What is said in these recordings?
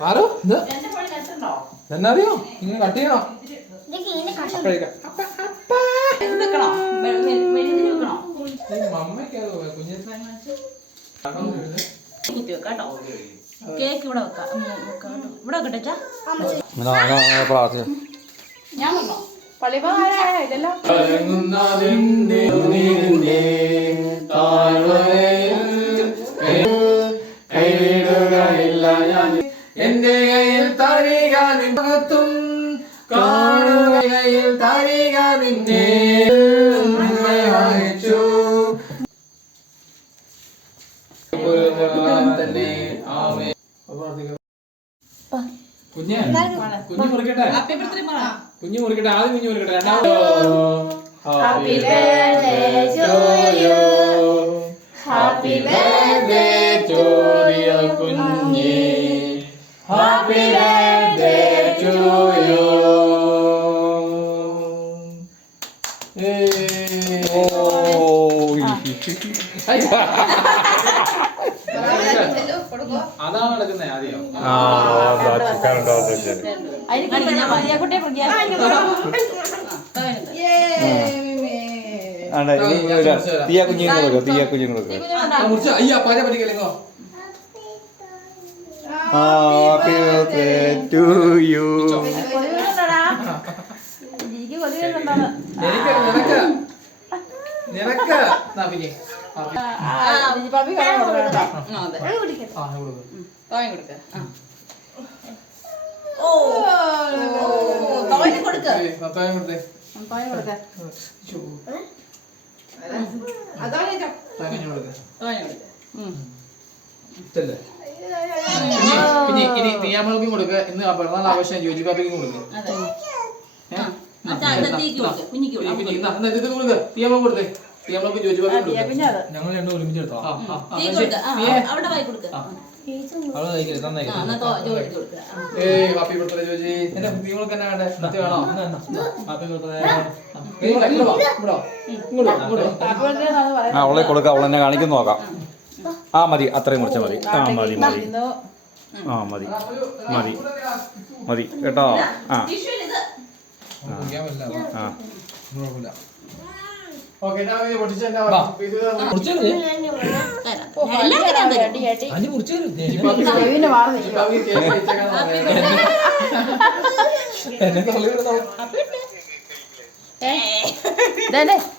ആരോ ഇത് എന്നറിയോ ഇങ്ങനെ കട്ട് ചെയ്യണോ കേക്ക് ഇവിടെ വെക്കാം ഇവിടെ വെക്കട്ടെ ഞാൻ വന്നോ ഇതെല്ലാം എന്റെ കയ്യിൽ തരിക നിന്നകത്തും കാണുകയിൽ തരിക നിന്നെ വായിച്ചു കുഞ്ഞ് കുഞ്ഞു മുറിക്കട്ടെ കുഞ്ഞു മുറിക്കട്ടെ ആദ്യം കുഞ്ഞു മുറിക്കട്ടെ രണ്ടാമത് happy birthday to you happy birthday to dear കുഞ്ഞി ഹാപ്പി ബർത്ത്ഡേ ടു യു അതാണ് നടക്കുന്നത് ആദ്യം തീയ കുഞ്ഞുങ്ങൾക്ക് അയ്യാ പല പഠിക്കലെങ്കോ ഹാപ്പി ബർത്ത്ഡേ ടു യു നിനക്ക് പിന്നെ ഇനി തീയാമ്മൾക്കും കൊടുക്ക ഇന്ന് പിറന്നാൾ ആഘോഷം ജോജി പാപ്പയ്ക്കും കൊടുക്ക തീയാമ്മ കൊടുത്തേ തീയാമ്മൾക്കും ജോജി പാപ്പയ്ക്കും ഞങ്ങൾ രണ്ടും ഒരുമിച്ചെടുത്തോ ഹാപ്പി ബർത്ത്ഡേ ജോജി എന്റെ നിങ്ങൾക്ക് എന്നാ വേണ്ടേ സത്യ വേണോ ഹാപ്പി ബർത്ത്ഡേ അവളെ കൊടുക്കാം അവളെന്നെ കാണിക്കുന്നു നോക്കാം ആ മതി അത്രയും കുറച്ച് മതി ആ മതി മതി ആ മതി മതി മതി കേട്ടോ ആ ആ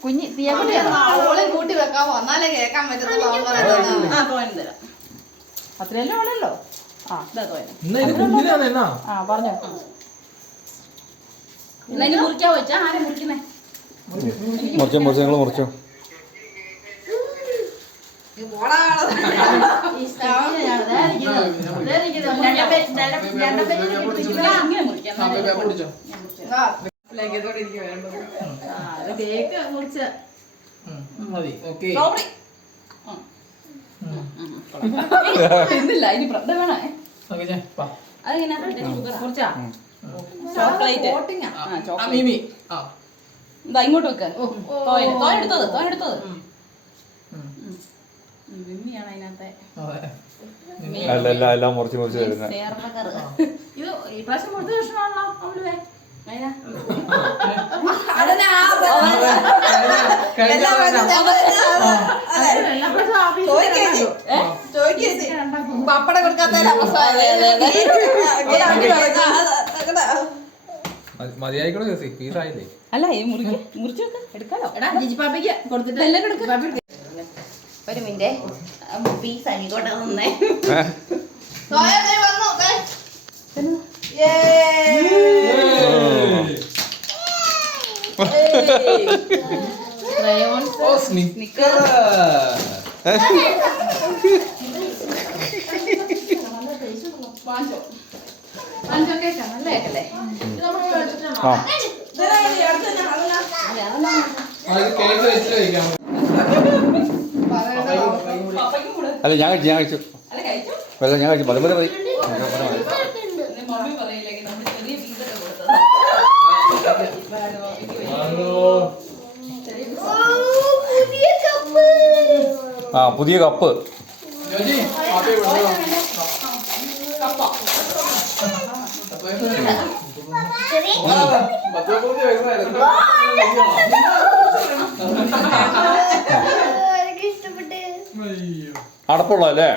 കുഞ്ഞി കൂട്ടി വെക്കാമോ എന്നാലേ കേക്കാൻ പറ്റത്തുള്ളൂ അത്രയല്ലേ ഉള്ളല്ലോ ആ പറഞ്ഞോ മുറിക്കാ വെച്ചാ ആരെ മുറിക്കുന്നേ മുറിച്ചോ മുറിച്ചോ നിങ്ങൾ മുറിച്ചോ കേക്ക് മുറിച്ച ഇന്നില്ല ഇനി പ്രശ്നം വേണേ അതെങ്ങനെ മുറിച്ചാ ചോക്ലേറ്റ് ഇതാ ഇങ്ങോട്ട് വെക്ക് തോനെടുത്തത് വിമ്മിയാണ് അതിനകത്തെ അല്ല എല്ലാം മുറിച്ച് മുറിച്ച് തരുന്നത് ഇത് ഈ പ്രാവശ്യം കൊടുത്ത കഷ്ണമാണല്ലോ അവളുവേ പപ്പടം കൊടുക്കാത്ത മതിയായിക്കോളൂ പീസായില്ലേ അല്ല ഈ മുറിച്ച് എടുക്കാലോ എടാ ജിജി പാപ്പയ്ക്ക് കൊടുത്തിട്ട് എല്ലാം കൊടുക്കും ഒരു മിനിറ്റ് പീസ് അരിക്കോട്ടെ വന്നേ അല്ല ഞാൻ കഴിച്ചു വെള്ളം ഞാൻ കഴിച്ചു മതി മതി മതി ആ പുതിയ കപ്പ് അടപ്പുള്ളതല്ലേ?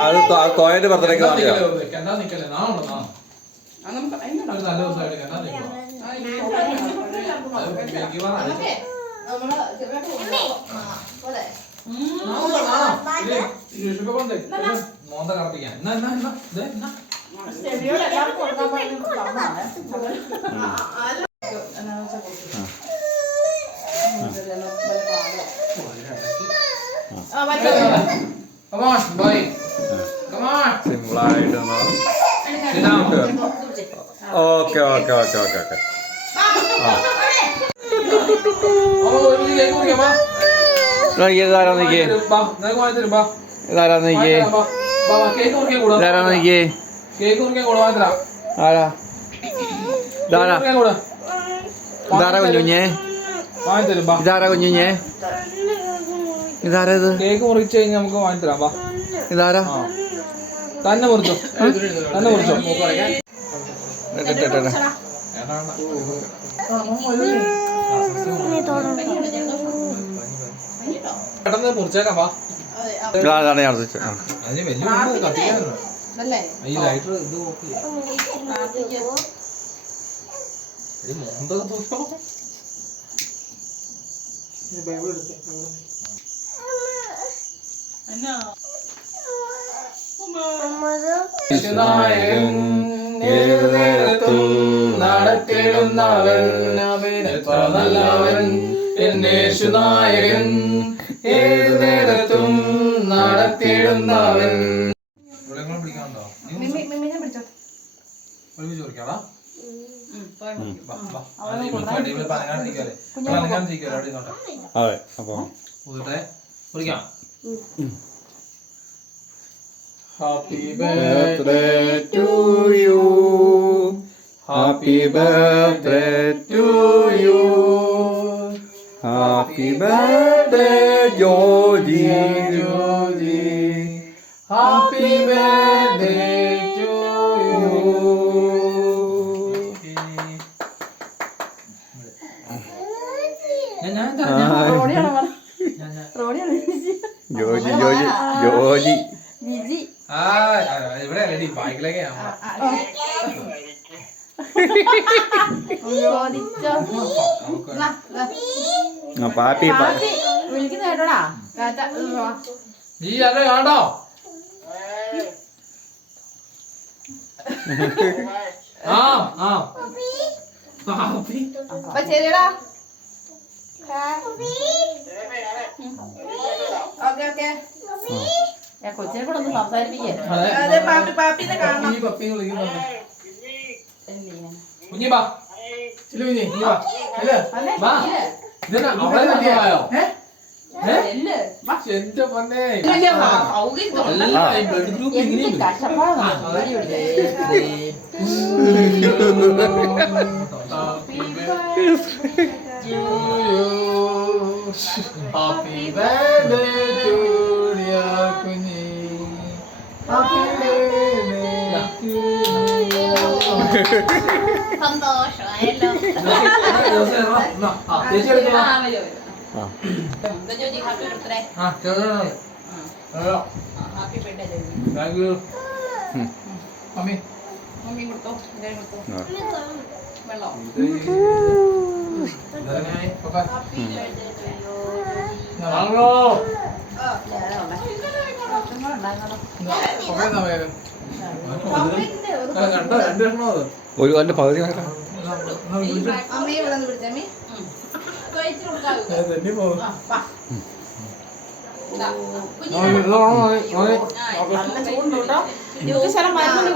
അത് കോയന്റെ ബർത്ത്ഡേക്ക് വാങ്ങിയോ? മോന്ത കറപ്പിക്കാൻ സിമ്പിളായിട്ട് okay okay okay okay okay ഇതാരാ നോക്കിയേ ഇതാരാ നോക്കിയേ ഇതാരാ നോക്കിയേ ആരാ ഇതാരാ ഇതാരാ കുഞ്ഞുഞ്ഞേ ഇതാരാ കുഞ്ഞുഞ്ഞേ ഇതാരാ ഇത് കേക്ക് മുറിച്ച് കഴിഞ്ഞാൽ നമുക്ക് വാങ്ങി തരാം വാ ഇതാരാ തന്നെ മുറിച്ചോ തന്നെ മുറിച്ചോ പെട്ടെന്ന് മുറിച്ചേക്കാം വാ ഇതാണ് ഞാൻ അതിന് വലിയ കത്തിക്കാനുണ്ട് ഈ ലൈറ്റർ ഇത് നോക്കി ബൈബിൾ എടുത്തേ നടത്തിടുന്നവൻ നല്ലവൻ എന്നേശുനായകൻ ഏതു നേരത്തും നടത്തിടുന്നവൻ. പിടിക്കാനുണ്ടോ? ഒരുമിച്ച് ചോദിക്കാവാ അതെ അപ്പൊ കുടിക്കാം. Happy birthday to you. Happy birthday to you. Happy birthday Georgie. Happy birthday to you. Joji ഇവിടെ റെഡി ബൈക്കിലേക്ക് പാപ്പി വിളിക്കുന്ന കേട്ടോടാ നീ അത് കാണോ ശരിയടാ ഓക്കെ ഓക്കെ ഞാൻ കൊച്ചിനെ കൂടെ ഒന്ന് സംസാരിപ്പിക്കേ Happy birthday to dear Kunyi. Happy birthday to you. സന്തോഷമായല്ലോ. മമ്മി കൊടുത്തോ വെള്ളം ഒരു അതിന്റെ പകുതി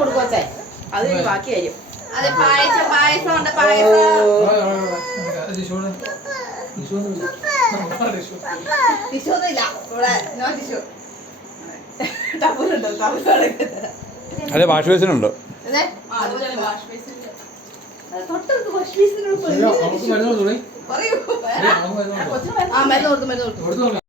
കൊടുക്കുവച്ചേ അത് ബാക്കി വരും. അതെ പായസം ഉണ്ട് പായസം ടിഷ്യൂന്നില്ല ഇവിടെ നോ ടിഷ്യൂ ടപ്പുണ്ടോ അതെ വാഷ് ബേസിനുണ്ട്. തൊട്ടടുത്ത് വാഷ് ബേസിനോട് അവൾക്ക് മരുന്ന് കൊടുത്തോളൂ പറയൂ അവൾക്ക് മരുന്ന് കൊടുത്തോ ആ മരുന്ന് കൊടുത്തു